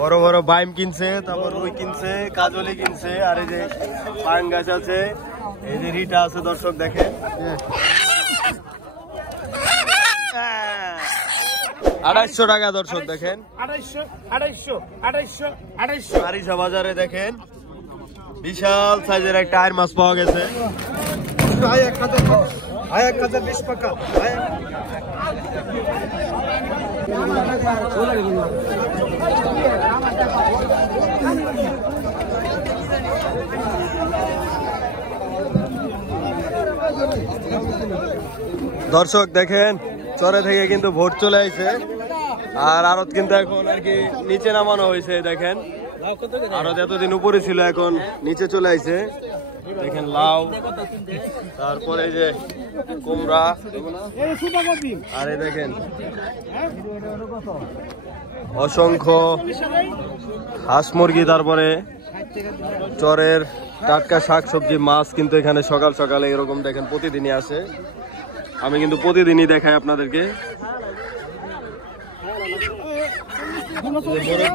বড় বড় বাইম কিনছে, তারপর রুই কিনছে, কাজলি কিনছে, আর এই যে পাঙ্গাস আছে, এই যে রিটা আছে। দর্শক দেখেন 250 টাকা। দর্শক দেখেন 250 আরিশা বাজারে দেখেন বিশাল সাইজের একটা আয়ের মাছ পাওয়া গেছে। 1020 টাকা। দর্শক দেখেন চরে থেকে কিন্তু ভোট চলে আসছে, আর আড়ত কিন্তু এখন আর কি নিচে নামানো হয়েছে। দেখেন আড়ত এতদিন উপরে ছিল, এখন নিচে চলে আসছে। দেখেন লাউ, তারপরে যে কুমড়া, আর এই দেখেন অসংখ্য হাঁস মুরগি, তারপরে চরের টাটকা শাক সবজি, মাছ কিন্তু এখানে সকাল সকালে এরকম দেখেন প্রতিদিনই আসে। আমি কিন্তু প্রতিদিনই দেখাই আপনাদেরকে। মোরগ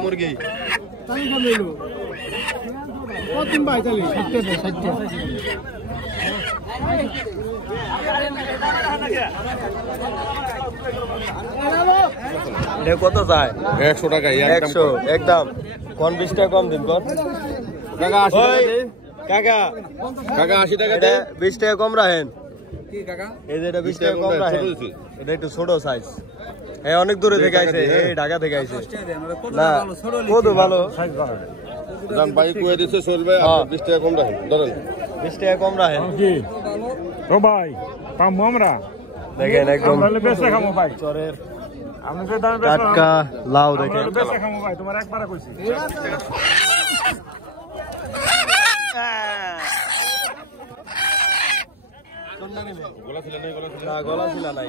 মুরগি কত চায়? 100 টাকা। 100 একদম। কোন 20 টাকা কম দিন কোন কাকা? 80 টাকা কাকা 80 টাকা 20 টাকা কম রাখেন। এই যে এটা 20 টাকা কম রাখেন, এটা একটু ছোট সাইজ। অনেক দূরে থেকে আইছে, এই ঢাকা থেকে আইছে। না কত ভালো দাম ভাই কই দিছে চলবে, 20 টাকা কম রাখেন। ধরেন 20 টাকা কম রাখেন। ও ভাই কামু আমরা দেখেন একদম বেশি খামু ভাই। চরের আমি যে দামে বেশি টাটকা লাউ দেখেন। বেশি খামু ভাই, তোমার একবারে কইছি। গলা ছিল নাই,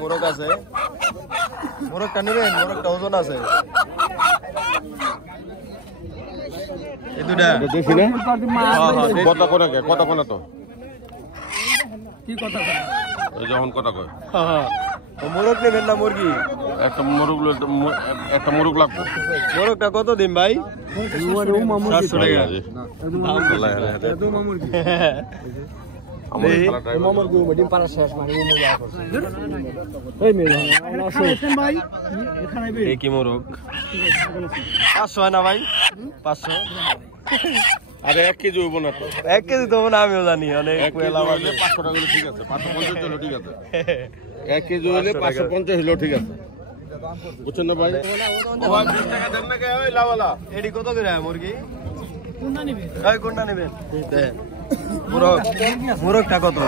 মোরগ আছে। মোরগটা নেবেন? মোরগটা ওজন আছে। এই দুটা দেখি না কথা কোনা কে কথা কোনা তো কি কথা এই যখন কথা কয় মোরগ নেবেন না মুরগি? একটা মোরগ লাগবে। মোরগটা কত দিন ভাই? 700 টাকা। কি মোরগ 500 হয় না ভাই? 500। আরে 1 কেজি হইব না তো? 1 কেজি তো না, আমিও জানি অনেক 500 টাকা হলে ঠিক আছে, 550 হলো ঠিক আছে। 1 কেজি হইলে 550 হলো ঠিক আছে, বুঝছেন না ভাই? 20 টাকা দেন না কে? ওই লাওয়ালা এডি কত করে মুরগি? কোনটা নেবেন? এই কোনটা নেবেন? দেন মোরগ। মোরগটা কত?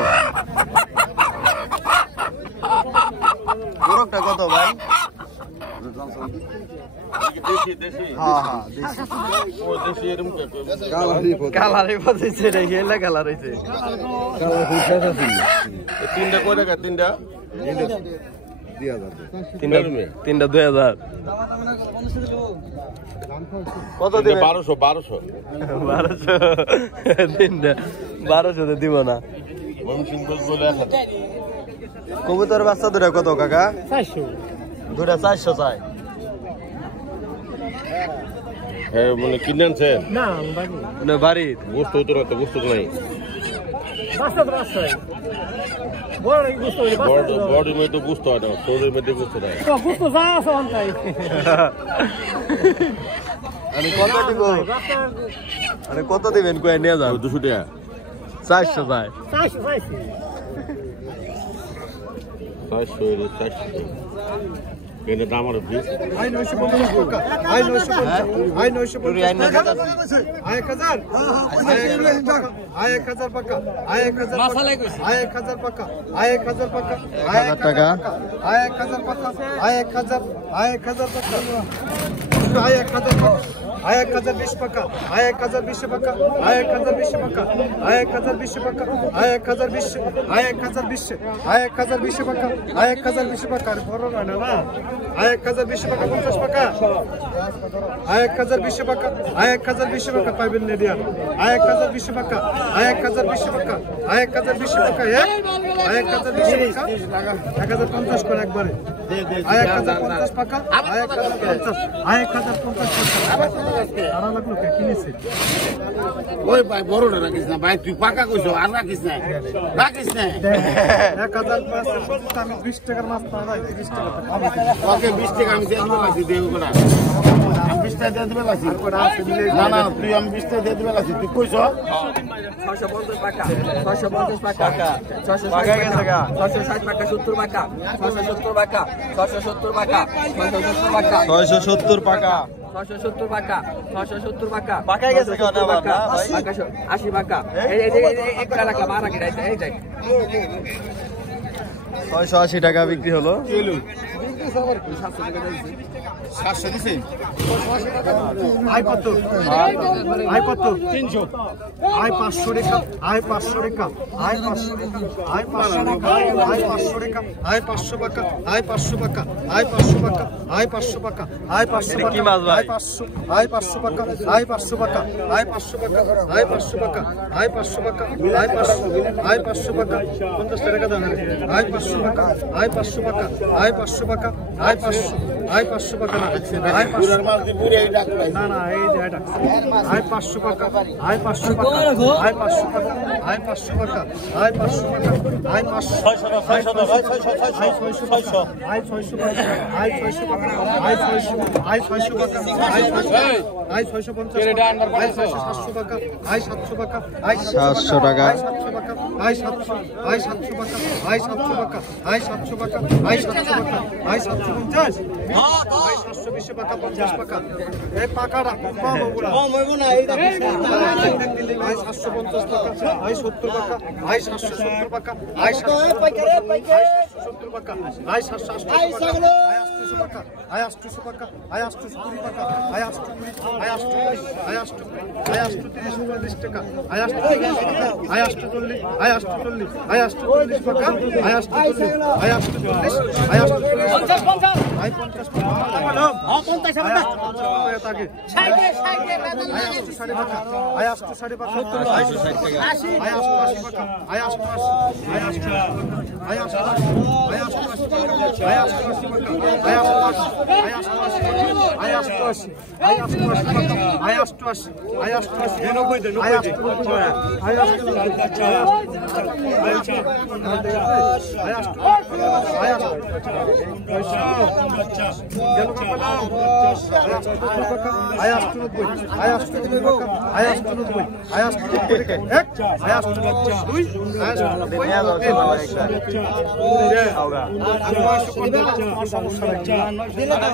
মোরগটা কত ভাই? দেশি দেশি। হ্যাঁ হ্যাঁ দেশি। ও দেশি এরকম কালারই বলছে, এটা হেলা কালার হইছে। তিনটা কয় টাকা? তিনটা 2000। কত দিবেন? 1200 তিনটা 1200 দিব না। কবুতর বাচ্চা দুটা কত কাকা? 400। দুটা 400 চাই। হ্যাঁ মানে কিনে আনছেন না বাড়ির গোস্ত হইতো না তো? গোস্ত তো নাই। বড়ির মধ্যে গোস্ত হয় না, শরীরের মধ্যে গোস্ত নাই। কত দিব? কত দিবেন কয়ে নিয়ে যান? 200 টাকা। 400 চাই। 400 এর দাম আর বেশি। 950 টাকা। 950। 950। 1000। 1000 টাকা। 1000 1000 টাকা। 1000 টাকা। 1000 টাকা। 1000 টাকা। 1000 টাকা। 1020 টাকা। 1020 টাকা। 1020 টাকা। 1020 টাকা। 1020 টাকা। 1020 টাকা। বড় না না। 1020 টাকা। 50 টাকা। 1020 টাকা। 1020 টাকা পাইবেন না দিয়া। 1020 টাকা। 1020 টাকা। 1020 টাকা। আয় 1020 টাকা 1050 করে একবারে আয় 1050 টাকা আয় 1050 আয় 1050 টাকা সারা লাগলো কে কিনেছে ওই ভাই বড়টা রাখিস না ভাই তুই পাকা কইছো আর রাখিস না 1005 আমি 20 টাকার মাছ পাওয়া যায় 20 টাকা ওকে 20 টাকা আমি দিয়ে দিতে পারছি দেগুলা আমি 20 টাকা দিয়ে দিতে পারছি না না তুই আমি 20 টাকা দিয়ে দিতে পারছি তুই কইছো 650 টাকা 650 টাকা 660 টাকা 660 টাকা 70 টাকা 670 টাকা 670 টাকা 670 টাকা 670 টাকা 670 টাকা পাকায় গেছে কেন আবার না ভাই 80 টাকা এই একটা রাখলাম আর রাখি এই যাই 680 টাকা বিক্রি হলো। 700 দিছি আয় কত আয় কত 300 আয় 500 টাকা আয় 500 টাকা আয় 500 টাকা আয় 500 টাকা আয় 500 টাকা আয় 500 টাকা আয় 500 টাকা আয় 500 টাকা আয় 500 টাকা আয় 500 টাকা কি মাছ ভাই? আয় 500 টাকা আয় 500 টাকা আয় 500 টাকা আয় 500 টাকা আয় 500 টাকা আয় 500 টাকা 50 টাকা দাও আয় 500 টাকা আয় 500 টাকা আয় 500 টাকা আয় 500 আয় 500 টাকা না আয় 500 মাছ দি পুরে এই ডাক না না এই যে এটা আয় 500 টাকা আয় 500 টাকা আয় 500 টাকা আয় 500 টাকা আয় 500 টাকা আয় 500 আয় 600 আয় 600 টাকা আয় 600 টাকা আয় 600 আয় 600 টাকা আয় 650 আয় 700 টাকা আয় 700 টাকা আয় 700 টাকা আয় 700 টাকা আয় 700 আয় 700 টাকা আয় 700 টাকা আয় 700 টাকা আয় 700 টাকা আয় 750 আয় 720 টাকা 50 টাকা এই পাকাটা কম বড় কম হইব না এইটা আয় 750 টাকা আয় 70 টাকা আয় 770 টাকা আয় 770 টাকা আয় 780 টাকা আয় 800 টাকা আয় 820 টাকা আয় 820 আয় 820 আয় 820 আয় 830 টাকা আয় 830 টাকা আয় 840 আয় 840 আয় 840 টাকা আয় 840 আয় 840 আয় 840 আয় 50 টাকা হ্যাঁ 50 টাকা থাকে 60 টাকা আয় 860 টাকা আয় 860 টাকা আয় 880 টাকা আয় 880 আয় 880 আয় 880 আয় 880 আয় 880 আয়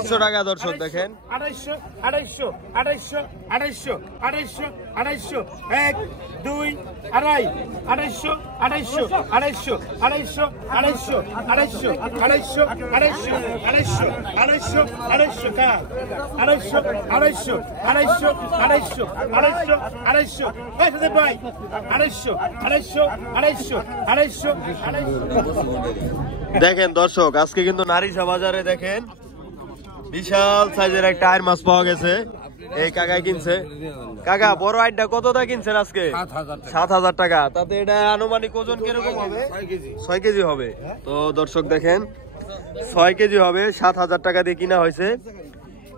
100 টাকা দর্শক দেখেন 250 250 250 250 250 250 1 2 আড়াই 250 250 250 250 250 250 250 250 250 কা 250 250 250 250 250 এই সাথে ভাই 250 250 250 250 দেখেন দর্শক আজকে কিন্তু নারিশা বাজারে দেখেন বিশাল সাইজের একটা আয়ের মাছ পাওয়া গেছে। এই কাকা কিনছে। কাকা বড় আইডটা কতটা কিনছেন আজকে? 7,000 টাকা। তাতে এটা আনুমানিক ওজন কিরকম হবে? 6 কেজি হবে। তো দর্শক দেখেন 6 কেজি হবে, 7,000 টাকা দিয়ে কিনা হয়েছে।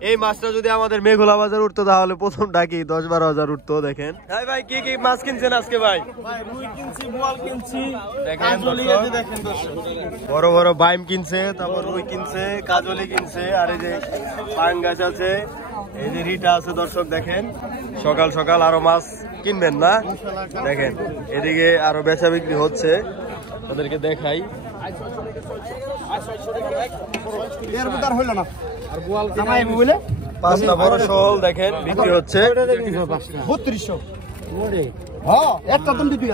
এই মাছটা যদি আমাদের মেঘলা বাজার উঠতো তাহলে প্রথমটা কি 10-12 উঠতো। দেখেন ভাই কি কি মাছ কিনছেন আজকে? ভাই রুই কিনছি, বোয়াল কিনছি, দেখেন বড় বড় বাইম কিনছে, তারপর রুই কিনছে, কাজলি কিনছে, আর এই যে পাঙ্গাস আছে, এই যে রিটা আছে। দর্শক দেখেন সকাল সকাল আরো মাছ কিনবেন না? দেখেন এদিকে আরো বেচা বিক্রি হচ্ছে, তাদেরকে দেখাই। পাঁচটা বড় শোল দেখেন বিক্রি হচ্ছে 3200 একটা দাম দিবি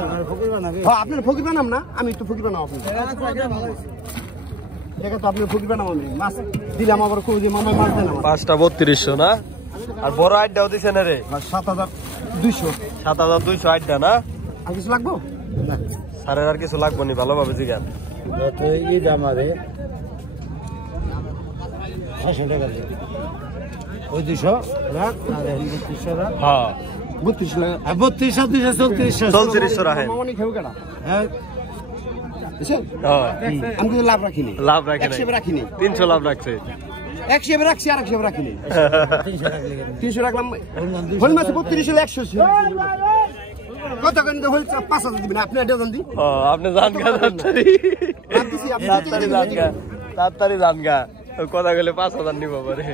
আপনার ফকির বানাম না, আমি একটু ফকির বানাও। আপনি দেখে তো আপনি ফকির বানাম, আমি মাছ দিলাম আবার কই যে মামা মাছ দেন। পাঁচটা 3200 না? আর বড় আইডাও দিছে না রে? 7200 7200 আইডা না? আর কিছু লাগবো? স্যারের আর কিছু লাগবো নি, ভালোভাবে জিজ্ঞান। এই দাম আরে 600 টাকা ওই 200 রাখ আর 3200 রাখ। হ্যাঁ 3200 টাকা 3200 234 3400 রাখেন। মামনি খেউ কেডা? হ্যাঁ বুঝছেন? হ্যাঁ, আমি কিন্তু লাভ রাখিনি, লাভ রাখে নাই। 100 রাখিনি, 300 লাভ রাখছে। 100 রাখছি আর 100 রাখিনি, 300 রাখলাম। হল মাছ 32 হলে 100 ছিল। কত কেন হল 5000 দিবেন আপনি, এটা জান দি। ও আপনি জান গা তাড়াতাড়ি, লাভ দিছি আপনি, তাড়াতাড়ি জান গা, তাড়াতাড়ি জান গা। কথা গেলে 5000 নিব পারে।